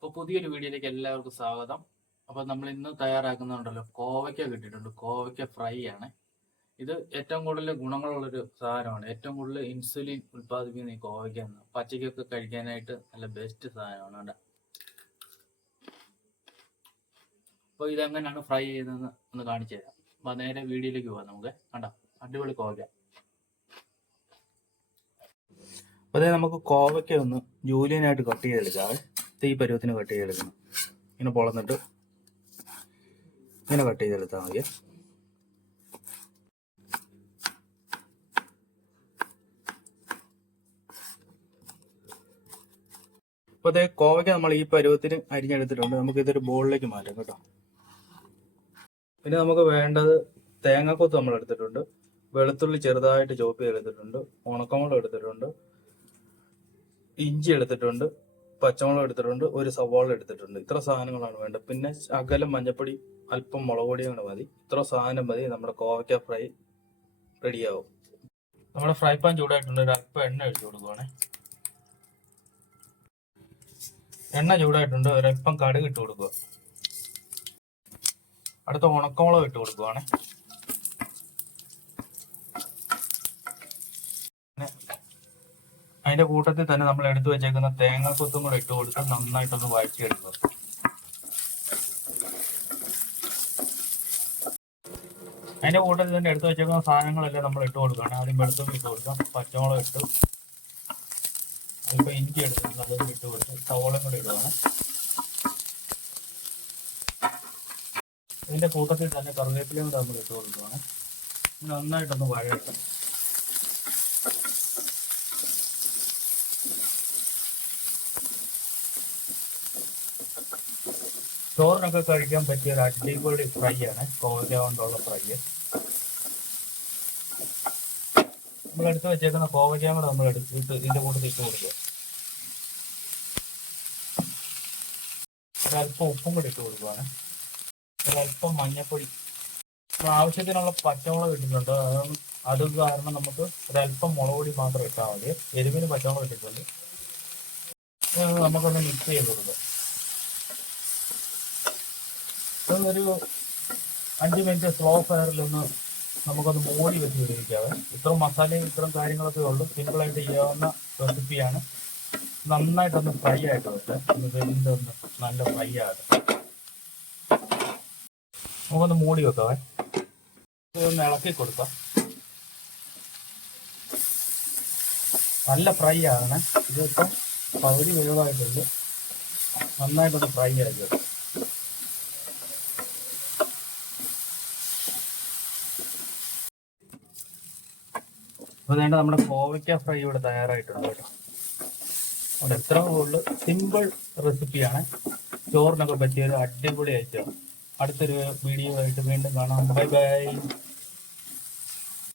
അപ്പോൾ പുതിയൊരു വീഡിയോയിലേക്ക് എല്ലാവർക്കും സ്വാഗതം. അപ്പോൾ നമ്മൾ ഇന്ന് തയ്യാറാക്കുന്നുണ്ടല്ലോ, കോവയ്ക്ക കിട്ടിയിട്ടുണ്ട്. കോവയ്ക്ക ഫ്രൈ ആണ്. ഇത് ഏറ്റവും കൂടുതൽ ഗുണങ്ങളുള്ളൊരു സാധനമാണ്. ഏറ്റവും കൂടുതൽ ഇൻസുലിൻ ഉൽപ്പാദിപ്പിക്കുന്ന ഈ കോവയ്ക്ക പച്ചയ്ക്കൊക്കെ കഴിക്കാനായിട്ട് നല്ല ബെസ്റ്റ് സാധനമാണ് കേട്ടോ. അപ്പോൾ ഇതെങ്ങനെയാണ് ഫ്രൈ ചെയ്തതെന്ന് ഒന്ന് കാണിച്ചു തരാം. അപ്പോൾ നേരെ വീഡിയോയിലേക്ക് പോകാം നമുക്ക്. കണ്ടോ, അടിപൊളി കോവയ്ക്ക. അപ്പോൾ അതേ നമുക്ക് കോവയ്ക്ക ഒന്ന് ജൂലിയനായിട്ട് കട്ട് ചെയ്തെടുക്കാം. ഈ പരുവത്തിന് കട്ട് ചെയ്തെടുക്കണം. ഇങ്ങനെ പൊളന്നിട്ട് ഇങ്ങനെ കട്ട് ചെയ്തെടുത്താൽ മതി. അപ്പോൾ അതേ കോവയ്ക്ക നമ്മൾ ഈ പരുവത്തിന് അരിഞ്ഞെടുത്തിട്ടുണ്ട്. നമുക്ക് ഇതൊരു ബോളിലേക്ക് മാറ്റാം കേട്ടോ. പിന്നെ നമുക്ക് വേണ്ടത് തേങ്ങാക്കൊത്ത് നമ്മൾ എടുത്തിട്ടുണ്ട്, വെളുത്തുള്ളി ചെറുതായിട്ട് ചോപ്പ് ചെയ്തെടുത്തിട്ടുണ്ട്, ഉണക്കമുളക് എടുത്തിട്ടുണ്ട്, ഇഞ്ചി എടുത്തിട്ടുണ്ട്, പച്ചമുളക് എടുത്തിട്ടുണ്ട്, ഒരു സവാള എടുത്തിട്ടുണ്ട്. ഇത്ര സാധനങ്ങളാണ് വേണ്ടത്. പിന്നെ അകലം മഞ്ഞപ്പൊടി, അല്പം മുളക് പൊടിയും കൂടെ മതി. ഇത്ര സാധനം മതി, നമ്മുടെ കോവയ്ക്ക ഫ്രൈ റെഡിയാവും. നമ്മുടെ ഫ്രൈ പാൻ ചൂടായിട്ടുണ്ട്. ഒരു അല്പം എണ്ണ ഒഴിച്ചു കൊടുക്കുവാണേ. എണ്ണ ചൂടായിട്ടുണ്ട്. ഒരല്പം കടുക് ഇട്ട് കൊടുക്കുക. അടുത്ത ഉണക്കമുളക് ഇട്ട് കൊടുക്കുവാണേ. അതിന്റെ കൂട്ടത്തിൽ തന്നെ നമ്മൾ എടുത്തു വെച്ചേക്കുന്ന തേങ്ങാക്കൊത്തും കൂടെ ഇട്ട് കൊടുത്ത് നന്നായിട്ടൊന്ന് വഴറ്റിയെടുക്കുക. അതിന്റെ കൂട്ടത്തിൽ തന്നെ എടുത്തു വെച്ചേക്കുന്ന സാധനങ്ങളെല്ലാം നമ്മൾ ഇട്ട് കൊടുക്കുകയാണ്. ആദ്യം വെളുത്തുള്ളി ഇട്ട് കൊടുക്കാം, പച്ചമുളക് ഇട്ടു, അല്പം ഇഞ്ചി എടുത്തിട്ട് അതും ഇട്ട് കൊടുത്ത് സവോളയും കൂടെ ഇടുകയാണ്. ഇതിന്റെ കൂട്ടത്തിൽ തന്നെ കറിവേപ്പിലയും കൂടെ നമ്മൾ ഇട്ട് കൊടുക്കുകയാണ്. നന്നായിട്ടൊന്ന് വഴറ്റും. ചോറിനൊക്കെ കഴിക്കാൻ പറ്റിയ ഒരു അടിപൊളി ഫ്രൈ ആണ് കോവയ്ക്ക കൊണ്ടുള്ള ഫ്രൈ. നമ്മൾ എടുത്ത് വെച്ചേക്കുന്ന കോവയ്ക്ക കൂടെ നമ്മൾ എടുത്തിട്ട് ഇതിന്റെ കൂടെ ഇട്ട് കൊടുക്കുക. ഒരല്പം ഉപ്പും കൂടി ഇട്ട് കൊടുക്കുകയാണ്. ഒരല്പം മഞ്ഞപ്പൊടി, ആവശ്യത്തിനുള്ള പച്ചമുളക് ഇട്ടിട്ടുണ്ട്. അത് കാരണം നമുക്ക് ഒരല്പം മുളക് പൊടി മാത്രം ഇട്ടാൽ മതി. എരിവിന് പച്ചമുളക് ഇട്ടിട്ടുണ്ട്. നമുക്കൊന്ന് മിക്സ് ചെയ്ത് കൊടുക്കുക. ഒരു 5 മിനിറ്റ് സ്ലോ ഫയറിലൊന്ന് നമുക്കൊന്ന് മൂടി വെച്ച് വേവിക്കാവേ. ഇത്ര മസാലയും ഇത്രയും കാര്യങ്ങളൊക്കെ ഉള്ളൂ. സിമ്പിളായിട്ട് ചെയ്യാവുന്ന റെസിപ്പിയാണ്. നന്നായിട്ടൊന്ന് ഫ്രൈ ആയിട്ട് വെച്ചാൽ ഒന്ന് നല്ല ഫ്രൈ ആകട്ടെ. നമുക്കൊന്ന് മൂടി വെക്കാവേ. ഇതൊന്ന് ഇളക്കി കൊടുക്കാം. നല്ല ഫ്രൈ ആകണേ. ഇതിപ്പം പകുതി വേവായിട്ടുണ്ട്. നന്നായിട്ടൊന്ന് ഫ്രൈ ആക്കി വെക്കാം. അപ്പോൾ വേണ്ട നമ്മുടെ കോവയ്ക്ക ഫ്രൈ ഇവിടെ തയ്യാറായിട്ടുണ്ട് കേട്ടോ. അതുകൊണ്ട് എത്ര കൂടുതൽ സിമ്പിൾ റെസിപ്പിയാണ്. ചോറിനൊക്കെ പറ്റിയൊരു അടിപൊളി ഐറ്റം. അടുത്തൊരു വീഡിയോ ആയിട്ട് വീണ്ടും കാണാം. Bye bye.